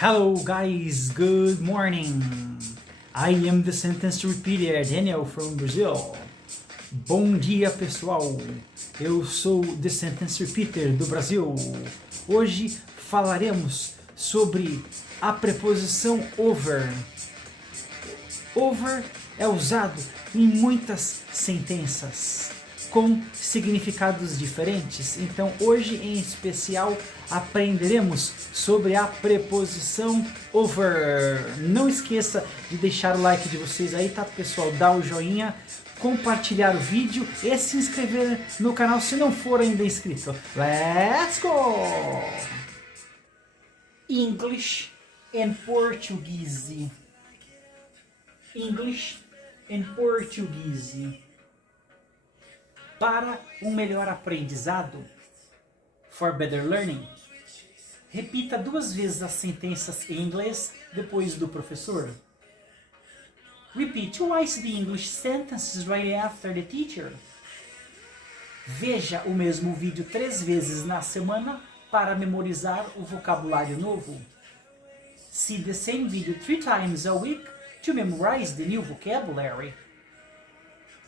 Hello guys, good morning. I am the sentence repeater, Daniel from Brazil. Bom dia pessoal, eu sou the sentence repeater do Brasil. Hoje falaremos sobre a preposição over. Over é usado em muitas sentenças com significados diferentes. Então hoje em especial aprenderemos sobre a preposição over. Não esqueça de deixar o like de vocês aí, tá pessoal? Dá o joinha, compartilhar o vídeo e se inscrever no canal se não for ainda inscrito. Let's go! English and Portuguese. English and Portuguese. Para um melhor aprendizado, for better learning, repita 2 vezes as sentenças em inglês depois do professor. Repeat twice the English sentences right after the teacher. Veja o mesmo vídeo 3 vezes na semana para memorizar o vocabulário novo. See the same video 3 times a week to memorize the new vocabulary.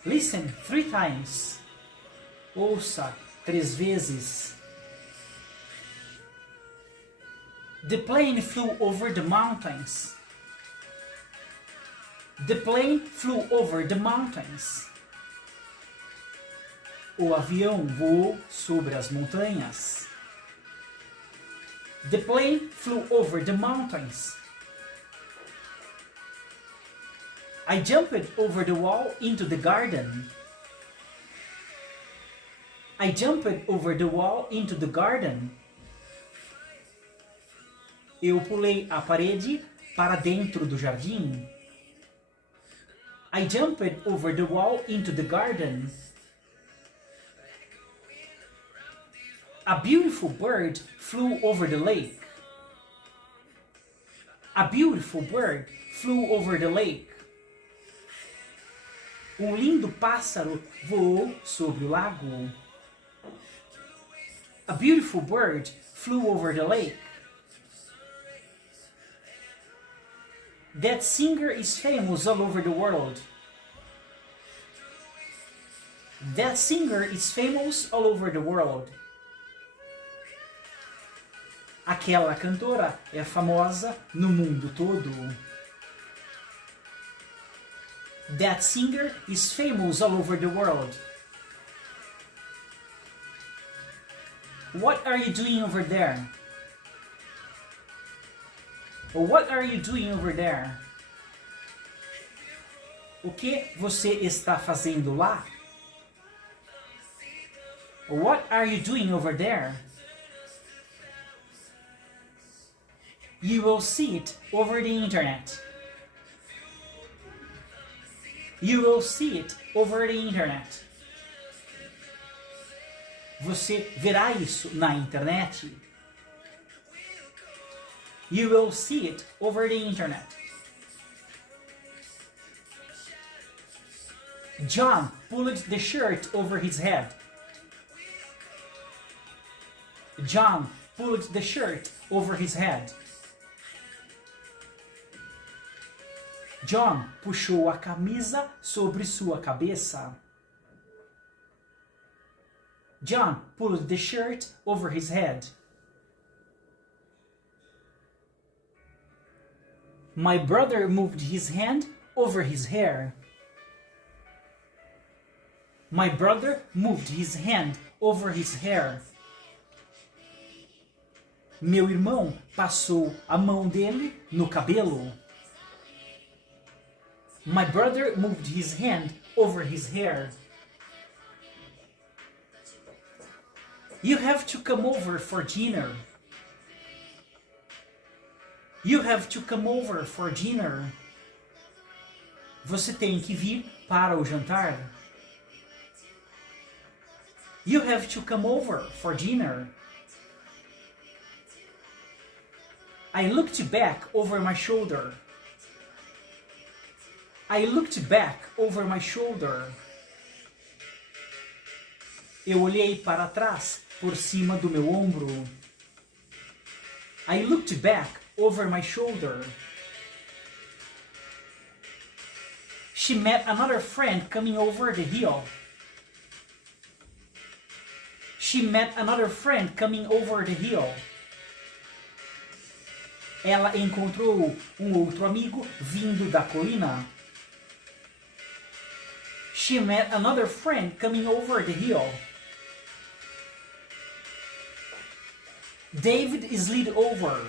Listen 3 times. Ouça 3 vezes. The plane flew over the mountains. The plane flew over the mountains. O avião voou sobre as montanhas. The plane flew over the mountains. I jumped over the wall into the garden. I jumped over the wall into the garden. Eu pulei a parede para dentro do jardim. I jumped over the wall into the garden. A beautiful bird flew over the lake. A beautiful bird flew over the lake. Um lindo pássaro voou sobre o lago. A beautiful bird flew over the lake. That singer is famous all over the world. That singer is famous all over the world. Aquela cantora é famosa no mundo todo. That singer is famous all over the world. What are you doing over there? What are you doing over there? O que você está fazendo lá? What are you doing over there? You will see it over the internet. You will see it over the internet. Você verá isso na internet. You will see it over the internet. John pulled the shirt over his head. John pulled the shirt over his head. John puxou a camisa sobre sua cabeça. John pulled the shirt over his head. My brother moved his hand over his hair. My brother moved his hand over his hair. Meu irmão passou a mão dele no cabelo. My brother moved his hand over his hair. You have to come over for dinner. You have to come over for dinner. Você tem que vir para o jantar. You have to come over for dinner. I looked back over my shoulder. I looked back over my shoulder. Eu olhei para trás por cima do meu ombro. I looked back over my shoulder. She met another friend coming over the hill. She met another friend coming over the hill. Ela encontrou outro amigo vindo da colina. She met another friend coming over the hill. David slid over.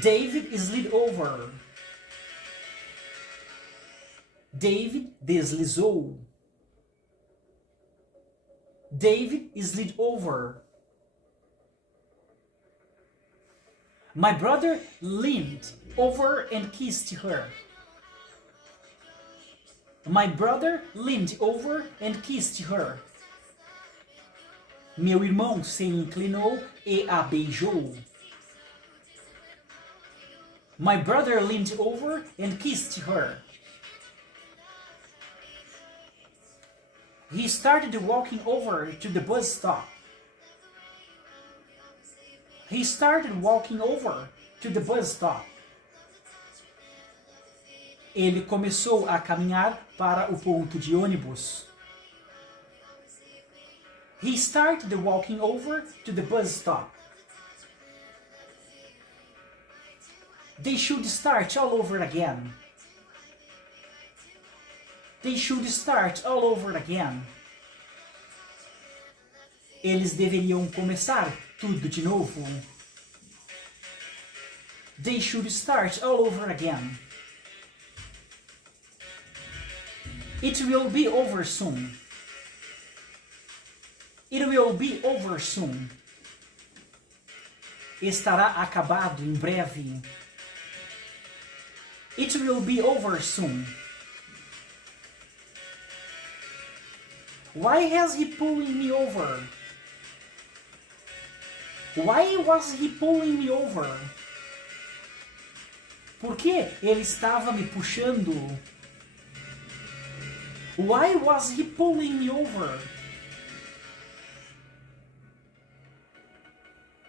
David slid over. David deslizou. David slid over. My brother leaned over and kissed her. My brother leaned over and kissed her. Meu irmão se inclinou e a beijou. My brother leaned over and kissed her. He started walking over to the bus stop. He started walking over to the bus stop. Ele começou a caminhar para o ponto de ônibus. He started walking over to the bus stop. They should start all over again. They should start all over again. Eles deveriam começar tudo de novo. They should start all over again. It will be over soon. It will be over soon. Estará acabado em breve. It will be over soon. Why has he pulling me over? Why was he pulling me over? Por que ele estava me puxando? Why was he pulling me over?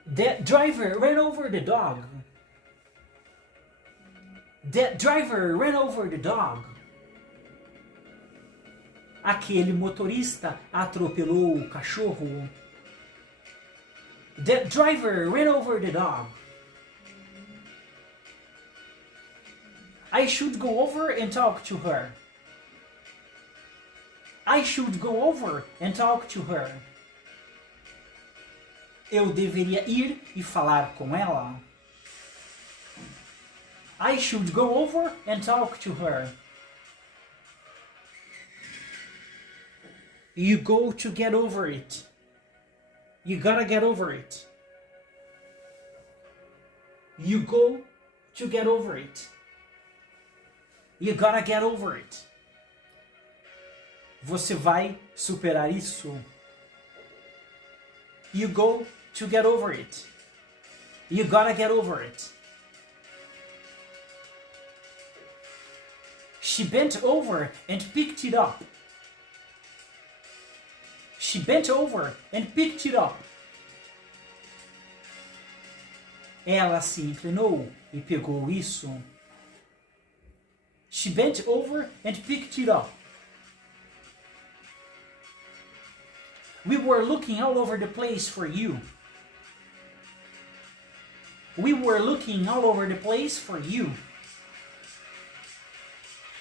That driver ran over the dog. That driver ran over the dog. Aquele motorista atropelou o cachorro. That driver ran over the dog. I should go over and talk to her. I should go over and talk to her. Eu deveria ir e falar com ela. I should go over and talk to her. You go to get over it. You gotta get over it. You go to get over it. You gotta get over it. Você vai superar isso. You go to get over it. You gotta get over it. She bent over and picked it up. She bent over and picked it up. Ela se inclinou e pegou isso. She bent over and picked it up. We were looking all over the place for you. We were looking all over the place for you.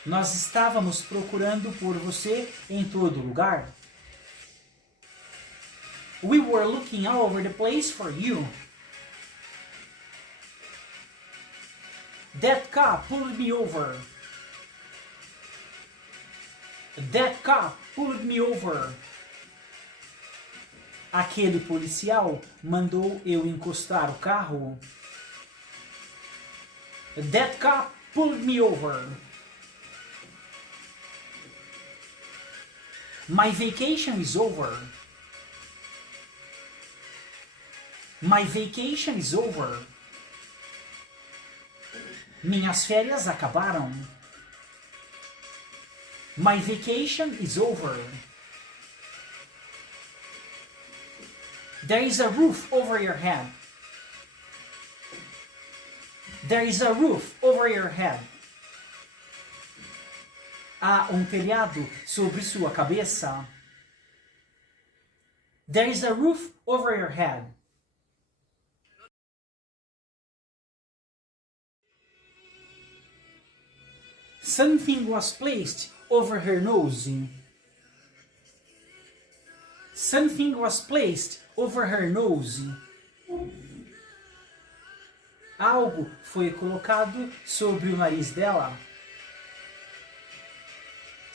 Nós estávamos procurando por você em todo lugar. We were looking all over the place for you. That cop pulled me over. That cop pulled me over. Aquele policial mandou eu encostar o carro. That cop pulled me over. My vacation is over. My vacation is over. Minhas férias acabaram. My vacation is over. There is a roof over your head. There is a roof over your head. Há telhado sobre sua cabeça. There is a roof over your head. Something was placed over her nose. Something was placed over her nose. Algo foi colocado sobre o nariz dela.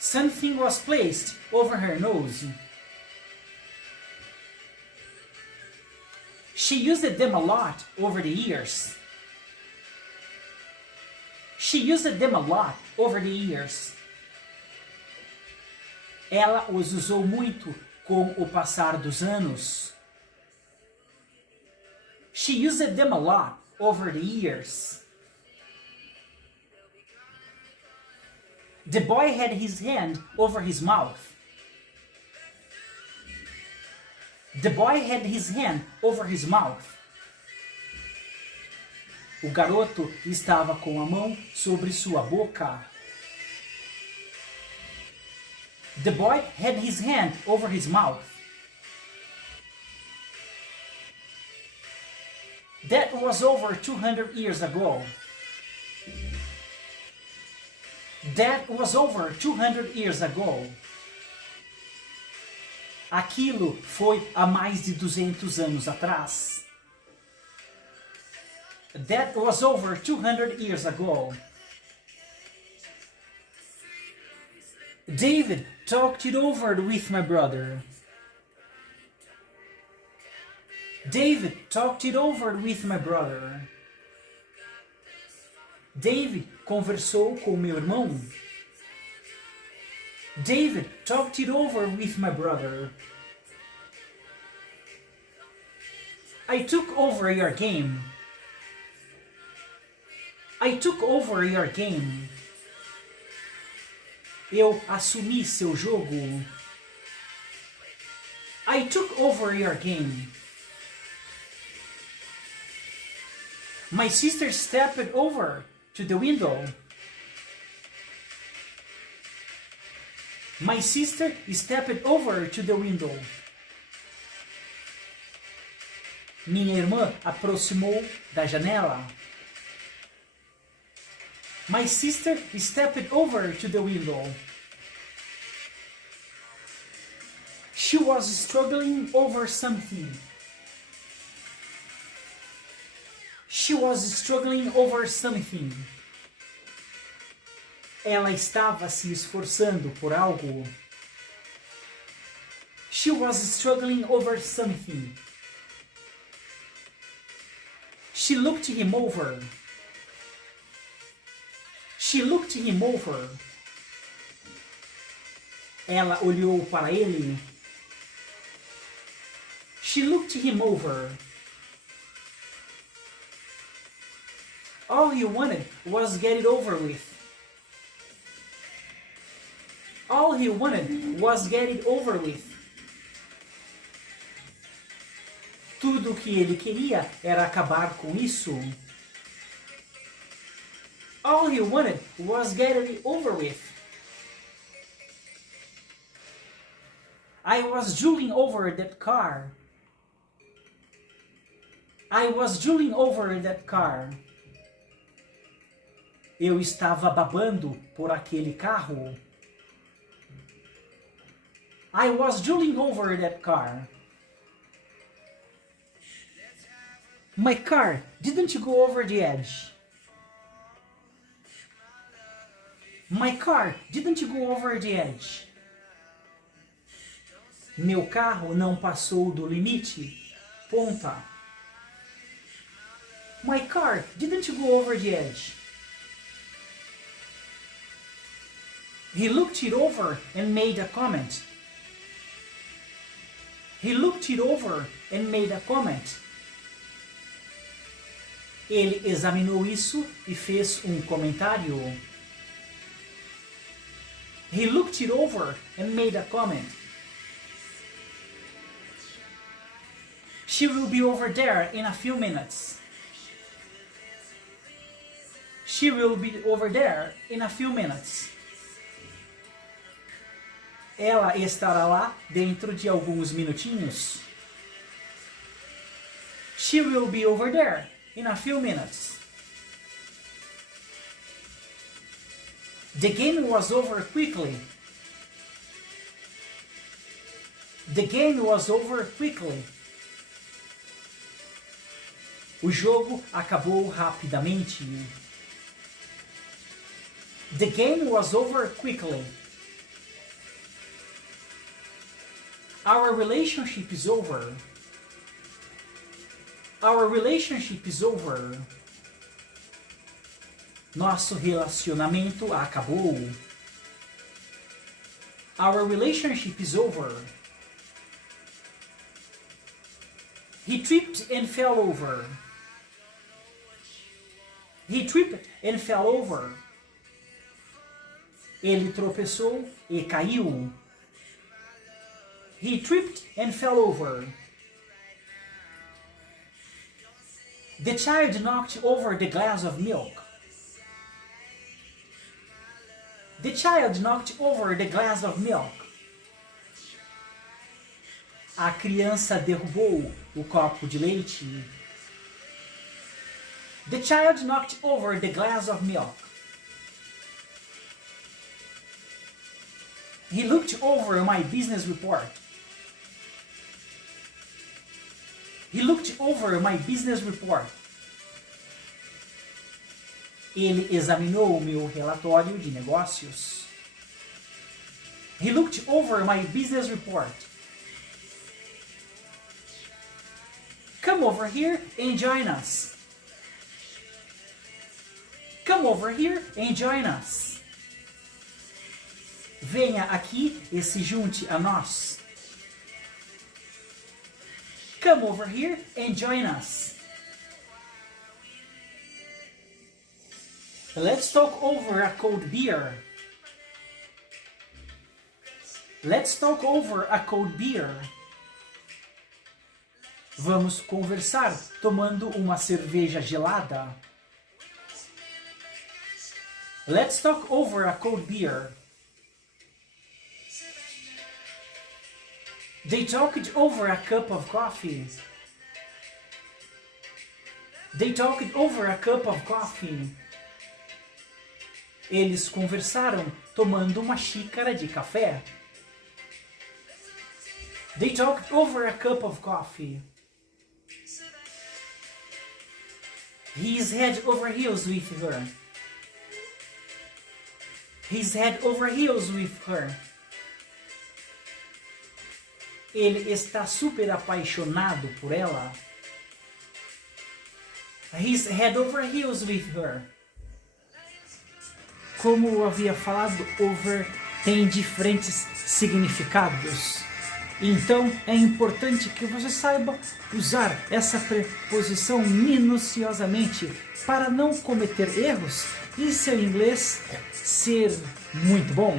Something was placed over her nose. She used them a lot over the years. She used them a lot over the years. Ela os usou muito com o passar dos anos. She used them a lot over the years. The boy had his hand over his mouth. The boy had his hand over his mouth. O garoto estava com a mão sobre sua boca. The boy had his hand over his mouth. That was over 200 years ago. That was over 200 years ago. Aquilo foi há mais de 200 anos atrás. That was over 200 years ago. David talked it over with my brother. David talked it over with my brother. David conversou com meu irmão. David talked it over with my brother. I took over your game. I took over your game. Eu assumi seu jogo. I took over your game. My sister stepped over to the window. My sister stepped over to the window. Minha irmã aproximou da janela. My sister stepped over to the window. She was struggling over something. She was struggling over something. Ela estava se esforçando por algo. She was struggling over something. She looked him over. She looked him over. Ela olhou para ele. She looked him over. All he wanted was get it over with. All he wanted was get it over with. Tudo o que ele queria era acabar com isso. All he wanted was get it over with. I was drooling over that car. I was drooling over that car. Eu estava babando por aquele carro. I was drooling over that car. My car didn't go over the edge. My car didn't go over the edge. Meu carro não passou do limite. Ponta. My car didn't go over the edge. He looked it over and made a comment. He looked it over and made a comment. Ele examinou isso e fez comentário. He looked it over and made a comment. She will be over there in a few minutes. She will be over there in a few minutes. Ela estará lá dentro de alguns minutinhos. She will be over there in a few minutes. The game was over quickly. The game was over quickly. O jogo acabou rapidamente. The game was over quickly. Our relationship is over. Our relationship is over. Nosso relacionamento acabou. Our relationship is over. He tripped and fell over. He tripped and fell over. Ele tropeçou e caiu. He tripped and fell over. The child knocked over the glass of milk. The child knocked over the glass of milk. A criança derrubou o copo de leite. The child knocked over the glass of milk. He looked over my business report. He looked over my business report. Ele examinou o meu relatório de negócios. He looked over my business report. Come over here and join us. Come over here and join us. Venha aqui e se junte a nós. Come over here and join us. Let's talk over a cold beer. Let's talk over a cold beer. Vamos conversar tomando uma cerveja gelada. Let's talk over a cold beer. They talked over a cup of coffee. They talked over a cup of coffee. Eles conversaram tomando uma xícara de café. They talked over a cup of coffee. He's head over heels with her. He's head over heels with her. Ele está super apaixonado por ela. He's head over heels with her. Como eu havia falado, over tem diferentes significados. Então é importante que você saiba usar essa preposição minuciosamente para não cometer erros e seu inglês ser muito bom.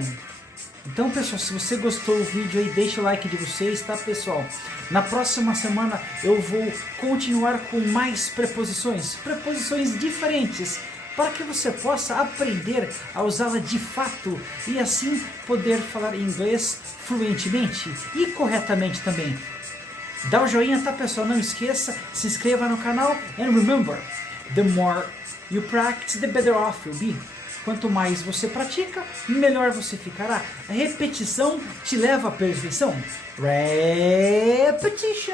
Então, pessoal, se você gostou do vídeo aí, deixa o like de vocês, tá, pessoal? Na próxima semana eu vou continuar com mais preposições diferentes, para que você possa aprender a usá-la de fato e assim poder falar inglês fluentemente e corretamente também. Dá o joinha, tá, pessoal? Não esqueça, se inscreva no canal and remember, the more you practice, the better off you'll be. Quanto mais você pratica, melhor você ficará. A repetição te leva à perfeição. Repetition!